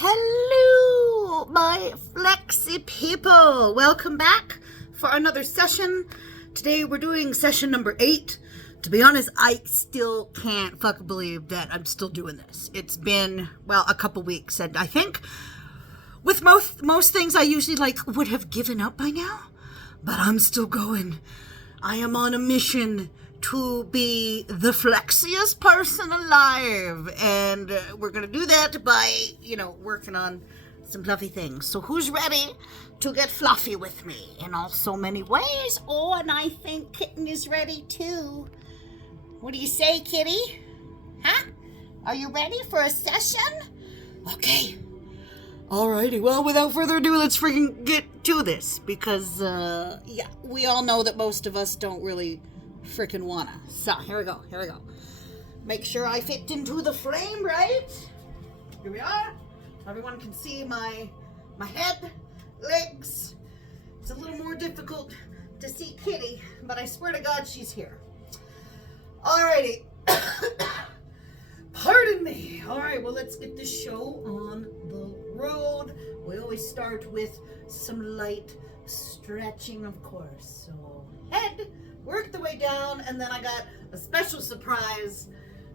Hello, my flexy people. Welcome back for another session. Today we're doing session number 8. To be honest, I still can't fucking believe that I'm still doing this. It's been, well, a couple weeks, and I think with most things I usually would have given up by now, but I'm still going. I am on a mission to be the flexiest person alive, and we're gonna do that by, working on some fluffy things. So who's ready to get fluffy with me in all so many ways? Oh, and I think Kitten is ready too. What do you say, Kitty? Huh? Are you ready for a session? Okay. Alrighty, well, without further ado, let's freaking get to this, because, we all know that most of us don't really freaking wanna. So, here we go. Make sure I fit into the frame, right? Here we are. Everyone can see my head, legs. It's a little more difficult to see Kitty, but I swear to God she's here. Alrighty. Pardon me. Alright, well, let's get this show on the road. We always start with some light stretching, of course. So, head, work the way down, and then I got a special surprise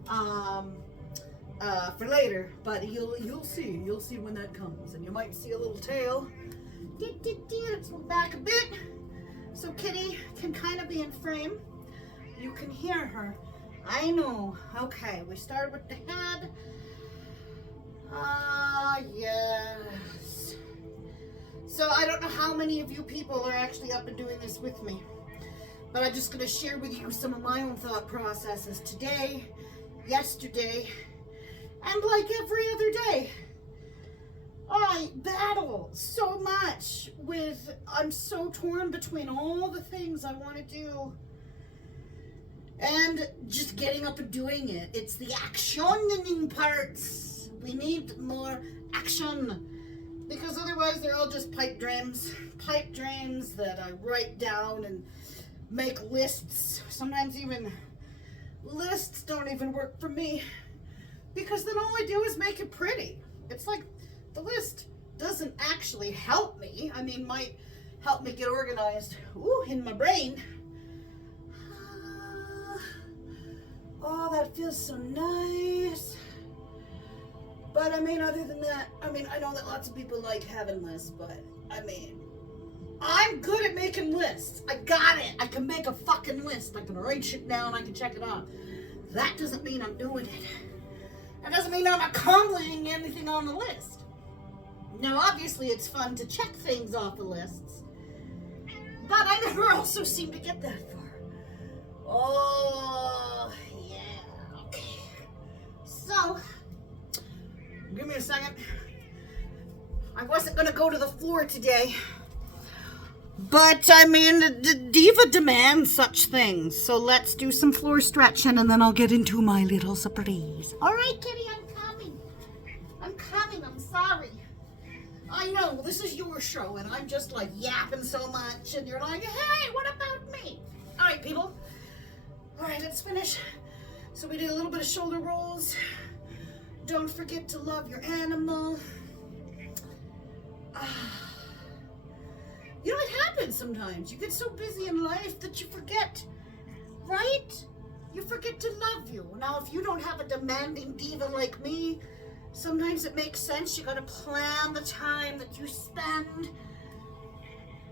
for later, but you'll see when that comes, and you might see a little tail. Let's move back a bit so Kitty can kind of be in frame. You can hear her. I know. Okay, we started with the head. Yes. So I don't know how many of you people are actually up and doing this with me, but I'm just going to share with you some of my own thought processes today, yesterday, and like every other day. I battle so much with, I'm so torn between all the things I want to do and just getting up and doing it. It's the actioning parts. We need more action, because otherwise they're all just pipe dreams that I write down and make lists. Sometimes even lists don't even work for me, because then all I do is make it pretty. It's like the list doesn't actually help me. I mean, might help me get organized in my brain. Oh, that feels so nice. But I mean, other than that, I know that lots of people like having lists, but I'm good at making lists. I got it. I can make a fucking list. I can write shit down. I can check it off. That doesn't mean I'm doing it. That doesn't mean I'm accomplishing anything on the list. Now, obviously, it's fun to check things off the lists, but I never also seem to get that far. Oh, yeah. Okay. So, give me a second. I wasn't going to go to the floor today, but the diva demands such things. So let's do some floor stretching, and then I'll get into my little surprise. All right, Kitty, I'm coming. I'm sorry. I know, this is your show, and I'm just yapping so much, and you're like, hey, what about me? All right, people. All right, let's finish. So we did a little bit of shoulder rolls. Don't forget to love your animal. You know, it happens sometimes. You get so busy in life that you forget, right? You forget to love you. Now, if you don't have a demanding diva like me, sometimes it makes sense. You gotta plan the time that you spend,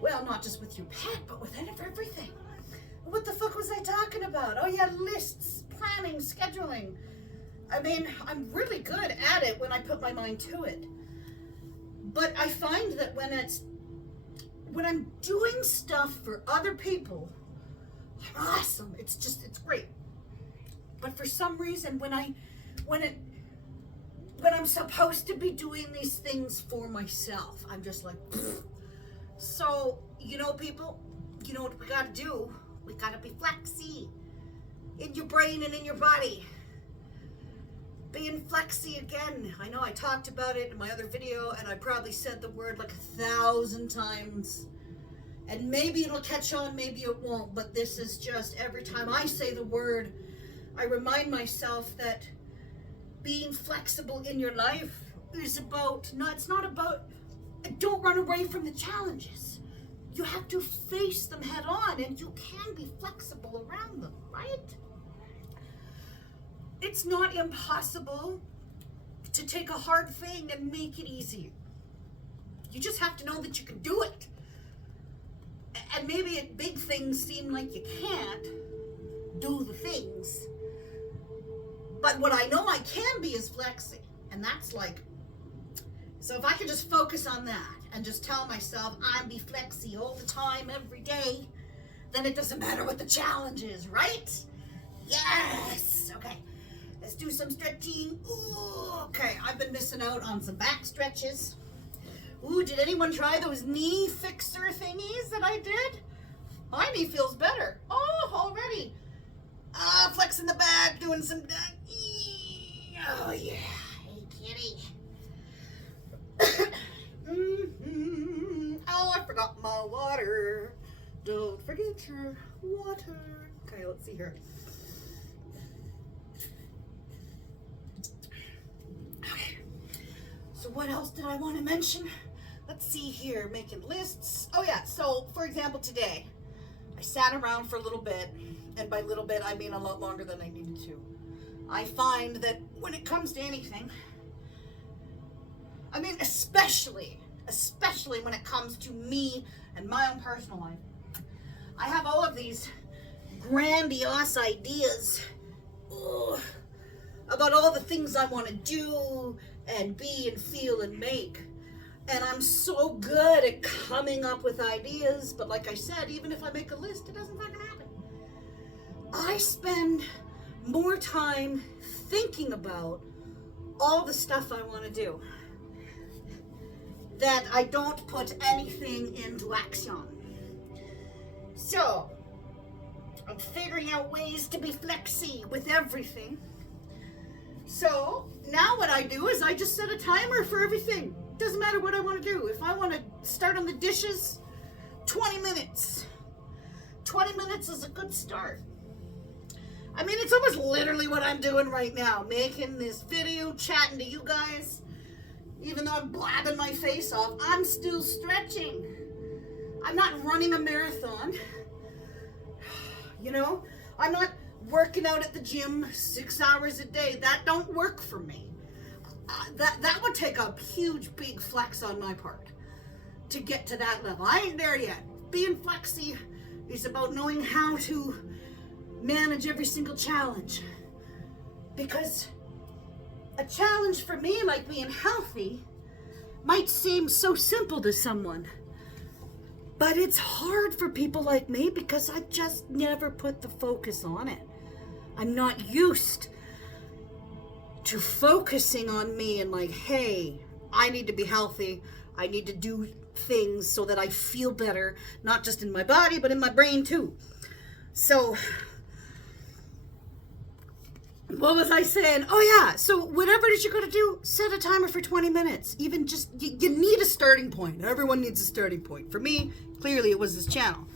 well, not just with your pet, but with everything. What the fuck was I talking about? Oh yeah, lists, planning, scheduling. I'm really good at it when I put my mind to it. But I find that when I'm doing stuff for other people, I'm awesome. It's great. But for some reason, when I'm supposed to be doing these things for myself, I'm just like, pfft. So, people, you know what we gotta do? We gotta be flexy in your brain and in your body. Being flexy again. I know I talked about it in my other video, and I probably said the word 1,000 times. And maybe it'll catch on, maybe it won't, but this is just, every time I say the word, I remind myself that being flexible in your life is about, no, it's not about, don't run away from the challenges. You have to face them head on, and you can be flexible around them, right? It's not impossible to take a hard thing and make it easier. You just have to know that you can do it. And maybe big things seem like you can't do the things. But what I know I can be is flexy. And that's like, so if I could just focus on that and just tell myself I'm beflexy all the time, every day, then it doesn't matter what the challenge is, right? Yes. Okay. Let's do some stretching. Ooh, okay, I've been missing out on some back stretches. Ooh, did anyone try those knee fixer thingies that I did? My knee feels better. Oh, already. Flexing the back, doing some... Oh, yeah. Hey, kitty. Oh, I forgot my water. Don't forget your water. Okay, let's see here. Okay. So what else did I want to mention? Let's see here, making lists. Oh yeah, so for example today, I sat around for a little bit, and by little bit I mean a lot longer than I needed to. I find that when it comes to anything, I mean especially when it comes to me and my own personal life, I have all of these grandiose ideas about all the things I want to do and be and feel and make. And I'm so good at coming up with ideas, but like I said, even if I make a list, it doesn't fucking happen. I spend more time thinking about all the stuff I want to do that I don't put anything into action. So, I'm figuring out ways to be flexy with everything. So, now what I do is I just set a timer for everything. Doesn't matter what I want to do. If I want to start on the dishes, 20 minutes. 20 minutes is a good start. I mean, it's almost literally what I'm doing right now. Making this video, chatting to you guys. Even though I'm blabbing my face off, I'm still stretching. I'm not running a marathon. You know? I'm not working out at the gym 6 hours a day. That don't work for me. That would take a huge, big flex on my part to get to that level. I ain't there yet. Being flexy is about knowing how to manage every single challenge. Because a challenge for me, like being healthy, might seem so simple to someone. But it's hard for people like me because I just never put the focus on it. I'm not used to focusing on me and like, hey, I need to be healthy. I need to do things so that I feel better, not just in my body, but in my brain too. So, what was I saying? Oh yeah, so whatever it is you're going to do, set a timer for 20 minutes. Even just, you need a starting point. Everyone needs a starting point. For me, clearly it was this channel.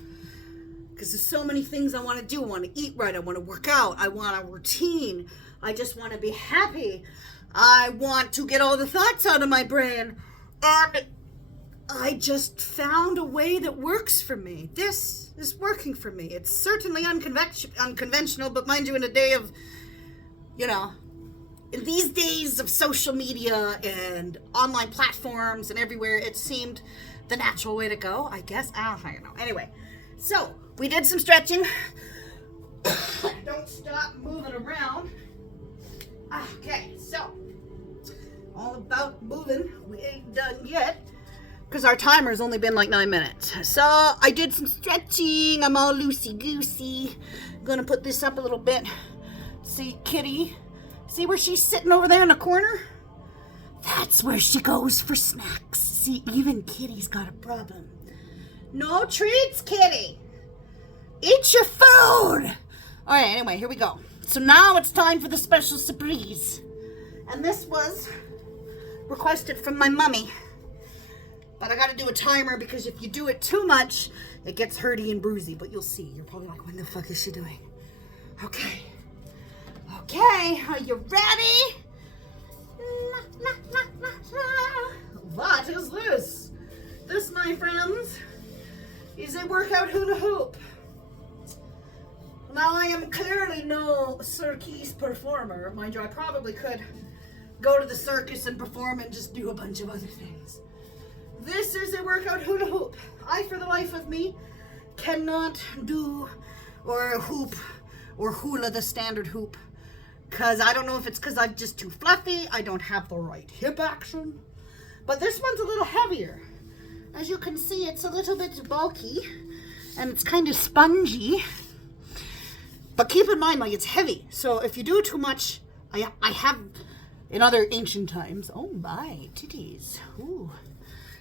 Because there's so many things I want to do. I want to eat right. I want to work out. I want a routine. I just want to be happy. I want to get all the thoughts out of my brain. And I just found a way that works for me. This is working for me. It's certainly unconventional, but mind you, in a day of, you know, in these days of social media and online platforms and everywhere, it seemed the natural way to go, I guess. I don't know. Anyway, so we did some stretching. Don't stop moving around. Okay, so all about moving. We ain't done yet because our timer's only been like 9 minutes. So I did some stretching. I'm all loosey-goosey. I'm gonna put this up a little bit. See, kitty. See where she's sitting over there in the corner? That's where she goes for snacks. See, even kitty's got a problem. No treats, kitty. Eat your food. All right, anyway, here we go. So now it's time for the special surprise. And this was requested from my mummy. But I gotta do a timer because if you do it too much, it gets hurty and bruisey. But you'll see. You're probably like, what the fuck is she doing? Okay. Okay, are you ready? La, la, la, la, workout hula hoop. Now, I am clearly no circus performer. Mind you, I probably could go to the circus and perform and just do a bunch of other things. This is a workout hula hoop. I, for the life of me, cannot do or hoop or hula the standard hoop. Because I don't know if it's because I'm just too fluffy, I don't have the right hip action. But this one's a little heavier. As you can see, it's a little bit bulky and it's kind of spongy. But keep in mind, like, it's heavy. So if you do too much, I have in other ancient times. Oh my titties. Ooh.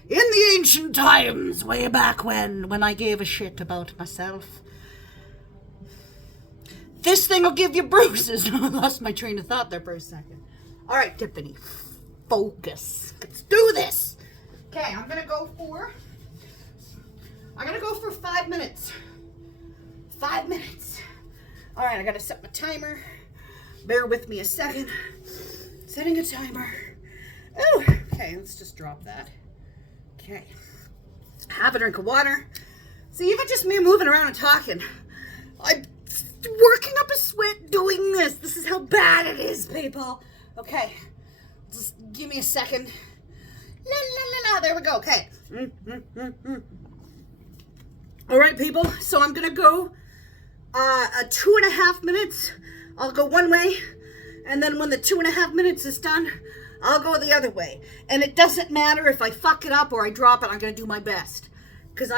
In the ancient times, way back when I gave a shit about myself. This thing will give you bruises. I lost my train of thought there for a second. All right, Tiffany, focus. Let's do this. Okay, I'm gonna go for 5 minutes. 5 minutes. All right, I gotta set my timer. Bear with me a second. Setting a timer. Oh, okay, let's just drop that. Okay. Have a drink of water. See, even just me moving around and talking, I'm working up a sweat doing this. This is how bad it is, people. Okay, just give me a second. La, la, la, la. There we go. Okay. All right, people. So I'm gonna go 2.5 minutes. I'll go one way, and then when the 2.5 minutes is done, I'll go the other way. And it doesn't matter if I fuck it up or I drop it. I'm gonna do my best because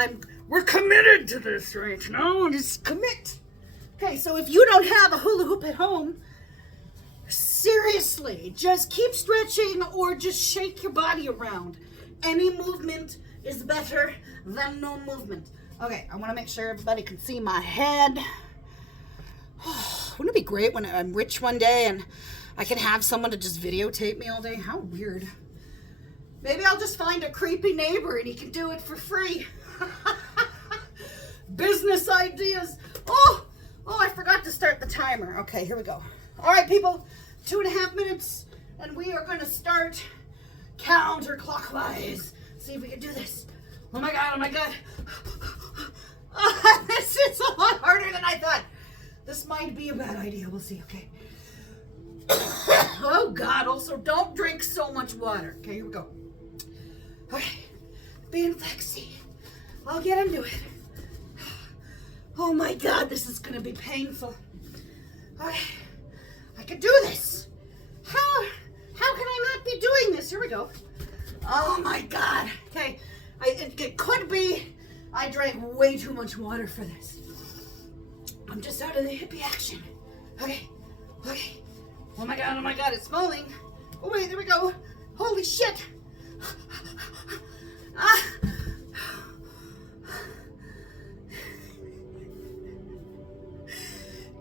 we're committed to this right now. Just commit. Okay, so if you don't have a hula hoop at home, seriously, just keep stretching or just shake your body around. Any movement is better than no movement. Okay, I want to make sure everybody can see my head. Wouldn't it be great when I'm rich one day and I can have someone to just videotape me all day? How weird. Maybe I'll just find a creepy neighbor and he can do it for free. Business ideas. Oh, I forgot to start the timer. Okay, here we go. All right, people, 2.5 minutes, and we are going to start counterclockwise. See if we can do this. Oh my God, oh my God. This is a lot harder than I thought. This might be a bad idea. We'll see, okay. Oh God, also don't drink so much water. Okay, here we go. Okay, being flexy. I'll get into it. Oh my God, this is gonna be painful. Okay, I can do this. How can I not be doing this? Here we go. Oh my God. Okay, it could be I drank way too much water for this. I'm just out of the hippie action. Okay. Oh my God, it's falling. Oh wait, there we go. Holy shit.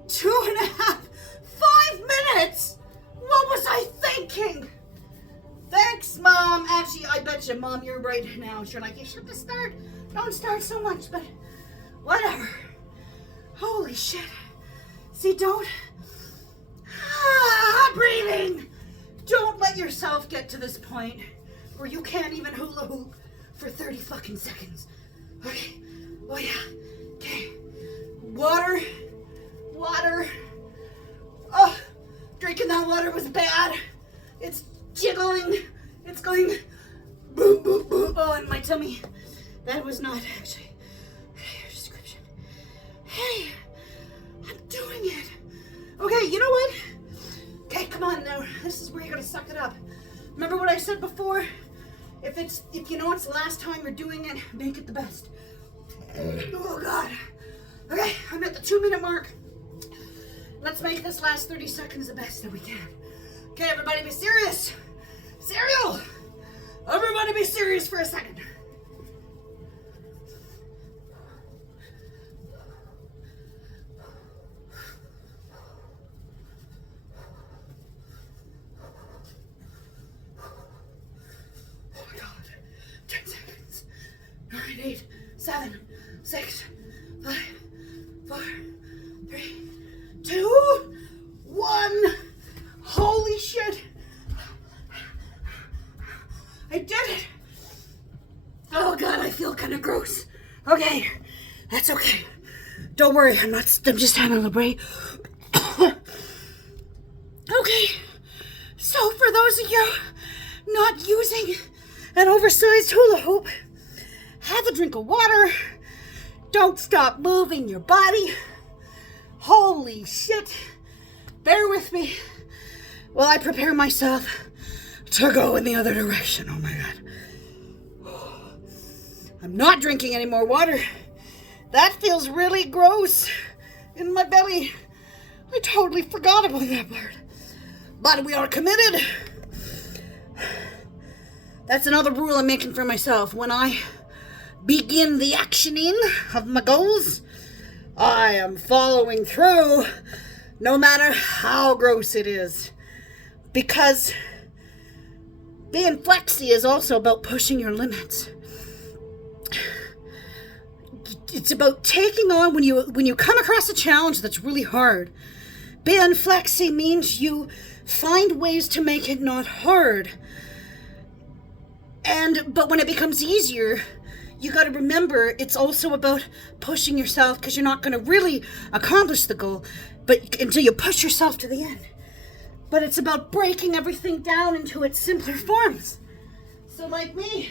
2.5, 5 minutes? What was I thinking? Thanks, Mom. Actually, I bet you, Mom, you're right now. You're like, you should have started. Don't start so much, but whatever. Holy shit. See, don't. Breathing. Don't let yourself get to this point where you can't even hula hoop for 30 fucking seconds. Okay. Oh, yeah. Okay. Water. Oh, drinking that water was bad. It's jiggling. It's going boom, boom, boom. Oh, in my tummy. That was not actually a description. Hey, I'm doing it. Okay, you know what? Okay, come on now. This is where you're gonna suck it up. Remember what I said before? If you know it's the last time you're doing it, make it the best. Oh God. Okay, I'm at the 2-minute mark. Let's make this last 30 seconds the best that we can. Okay, everybody be serious. Cereal! Everybody be serious for a second. Oh my God. 10 seconds. 9, 8, 7, 6, 5, 4, 3, 2, 1. Holy shit. I did it. Oh God, I feel kind of gross. Okay, That's okay. Don't worry, I'm just having a little break. Okay, so for those of you not using an oversized hula hoop, have a drink of water. Don't stop moving your body. Holy shit. Bear with me while I prepare myself to go in the other direction. Oh my God. I'm not drinking any more water. That feels really gross in my belly. I totally forgot about that part. But we are committed. That's another rule I'm making for myself. When I begin the actioning of my goals, I am following through no matter how gross it is. Because being flexy is also about pushing your limits. It's about taking on when you come across a challenge that's really hard. Being flexy means you find ways to make it not hard. But when it becomes easier, you got to remember it's also about pushing yourself, because you're not going to really accomplish the goal until you push yourself to the end. But it's about breaking everything down into its simpler forms. So like me,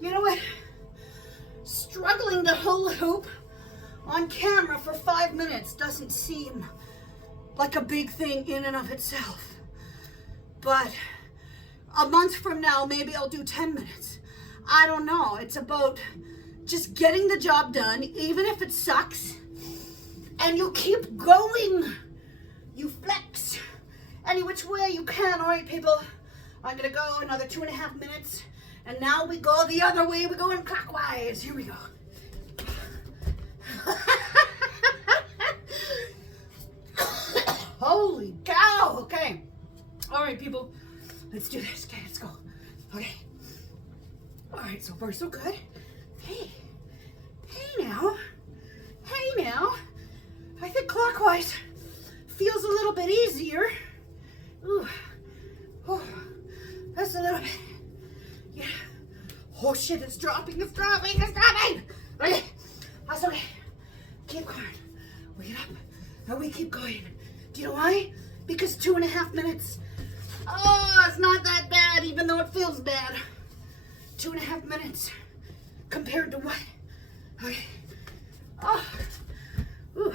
you know what? Struggling to hula hoop on camera for 5 minutes doesn't seem like a big thing in and of itself. But a month from now, maybe I'll do 10 minutes. I don't know. It's about just getting the job done, even if it sucks. And you keep going. You flex any which way you can. All right, people. I'm going to go another 2.5 minutes. And now we go the other way. We're going clockwise. Here we go. Holy cow. Okay. All right, people. Let's do this. Okay, let's go. Okay. All right, so far so good. Hey. Hey now. Hey now. I think clockwise feels a little bit easier. Ooh. Oh, that's a little bit. Yeah. Oh shit, it's dropping, it's dropping, it's dropping. Okay. That's okay. Keep going. We get up and we keep going. Do you know why? Because 2.5 minutes. Oh, it's not that bad, even though it feels bad. 2.5 minutes compared to what? Okay. Oh. Ooh.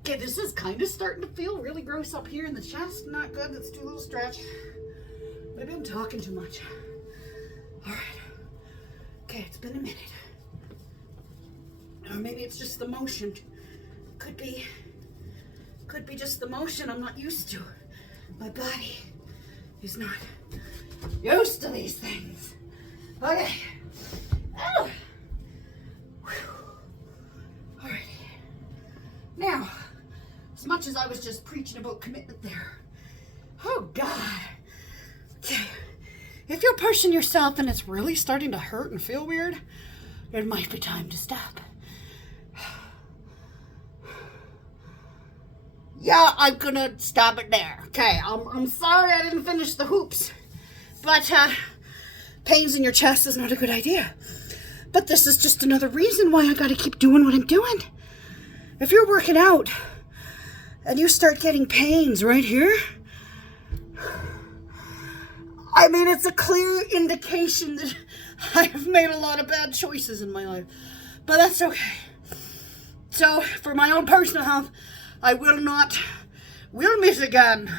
Okay, this is kind of starting to feel really gross up here in the chest. Not good. Let's do a little stretch. Maybe I'm talking too much. All right. Okay, it's been a minute. Or maybe it's just the motion. Could be just the motion I'm not used to. My body is not used to these things. Okay. Oh. All right. Now, as much as I was just preaching about commitment there, oh God. Okay. If you're pushing yourself and it's really starting to hurt and feel weird, it might be time to stop. Yeah, I'm gonna stop it there. Okay, I'm sorry I didn't finish the hoops, but pains in your chest is not a good idea. But this is just another reason why I gotta keep doing what I'm doing. If you're working out and you start getting pains right here, I mean, it's a clear indication that I have made a lot of bad choices in my life, but that's okay. So, for my own personal health, I will miss again.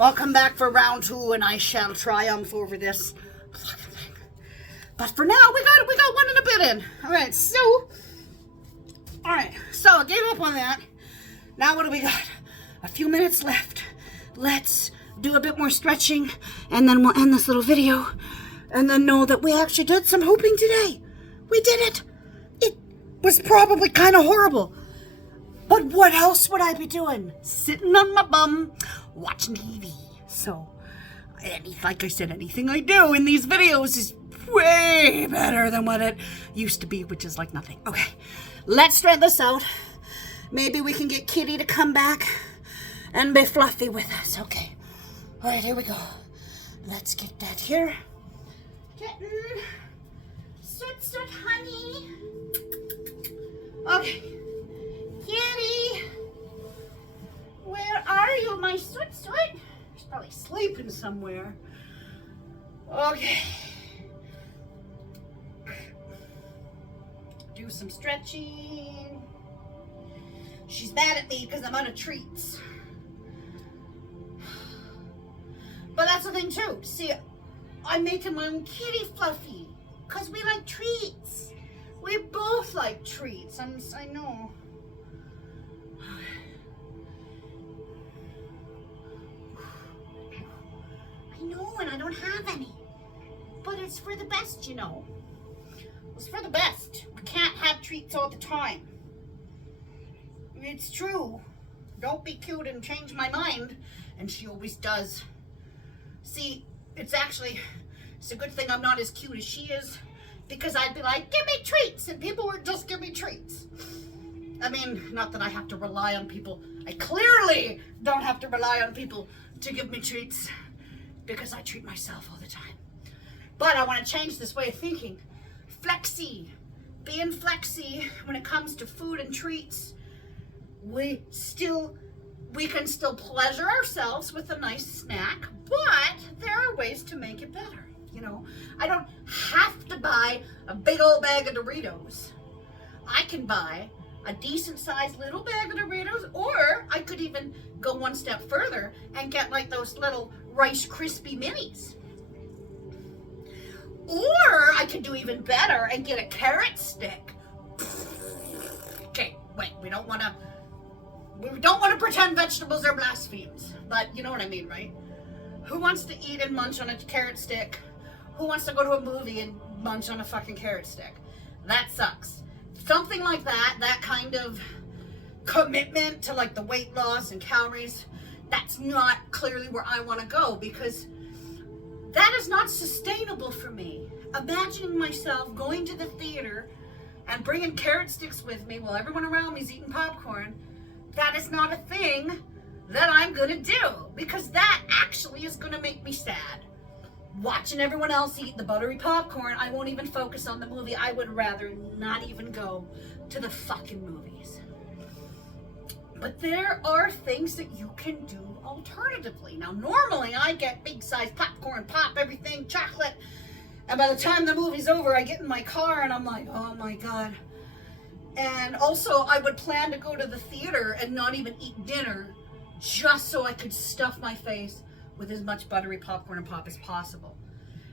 I'll come back for round 2 and I shall triumph over this. But for now, we got 1 and a bit in. Alright, so I gave up on that. Now what do we got? A few minutes left. Let's do a bit more stretching and then we'll end this little video and then know that we actually did some hooping today. We did it. It was probably kind of horrible. But what else would I be doing? Sitting on my bum, watching TV. So, like I said, anything I do in these videos is way better than what it used to be, which is like nothing. Okay, let's try this out. Maybe we can get Kitty to come back and be fluffy with us. Okay. All right, here we go. Let's get that here. Kitten. Soot, honey. Okay. Kitty. Where are you, my soot? She's probably sleeping somewhere. Okay. Do some stretching. She's mad at me because I'm out of treats. But that's the thing too. See, I'm making my own kitty fluffy because we like treats. We both like treats. I know. I know, and I don't have any. But it's for the best, you know. It's for the best. We can't have treats all the time. It's true. Don't be cute and change my mind. And she always does. See, it's a good thing I'm not as cute as she is, because I'd be like, give me treats, and people would just give me treats. I mean, not that I have to rely on people. I clearly don't have to rely on people to give me treats, because I treat myself all the time. But I want to change this way of thinking. Flexy. Being flexy when it comes to food and treats. We can still pleasure ourselves with a nice snack, but there are ways to make it better. You know, I don't have to buy a big old bag of Doritos. I can buy a decent sized little bag of Doritos, or I could even go one step further and get like those little Rice Krispie minis. Or I could do even better and get a carrot stick. Okay, wait, we don't want to pretend vegetables are blasphemes, but you know what I mean, right? Who wants to eat and munch on a carrot stick? Who wants to go to a movie and munch on a fucking carrot stick? That sucks. Something like that kind of commitment to like the weight loss and calories, that's not clearly where I want to go, because that is not sustainable for me. Imagining myself going to the theater and bringing carrot sticks with me while everyone around me is eating popcorn, that is not a thing that I'm gonna do, because that actually is gonna make me sad. Watching everyone else eat the buttery popcorn, I won't even focus on the movie. I would rather not even go to the fucking movies. But there are things that you can do alternatively. Now, normally I get big size popcorn, pop everything, chocolate, and by the time the movie's over, I get in my car and I'm like, oh my God. And also, I would plan to go to the theater and not even eat dinner, just so I could stuff my face with as much buttery popcorn and pop as possible.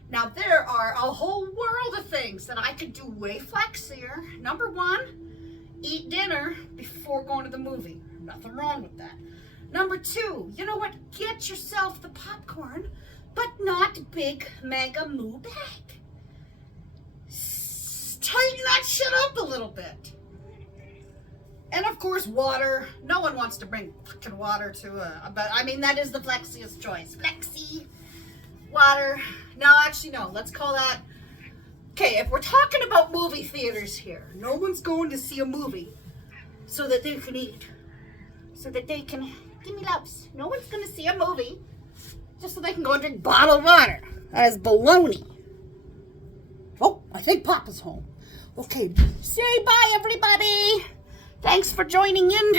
Now, there are a whole world of things that I could do way flexier. Number one, eat dinner before going to the movie. Nothing wrong with that. Number two, you know what? Get yourself the popcorn, but not big mega moo bag. Tighten that shit up a little bit. And of course, water. No one wants to bring fucking water to but I mean, that is the flexiest choice. Flexy, water. No, actually, no. Let's call that. Okay, if we're talking about movie theaters here, no one's going to see a movie so that they can eat. So that they can, give me loves. No one's going to see a movie just so they can go and drink bottled water. That is baloney. Oh, I think Papa's home. Okay, say bye, everybody. Thanks for joining in.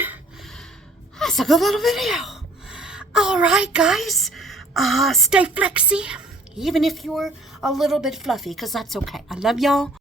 That's a good little video. All right, guys. Stay flexy, even if you're a little bit fluffy, because that's okay. I love y'all.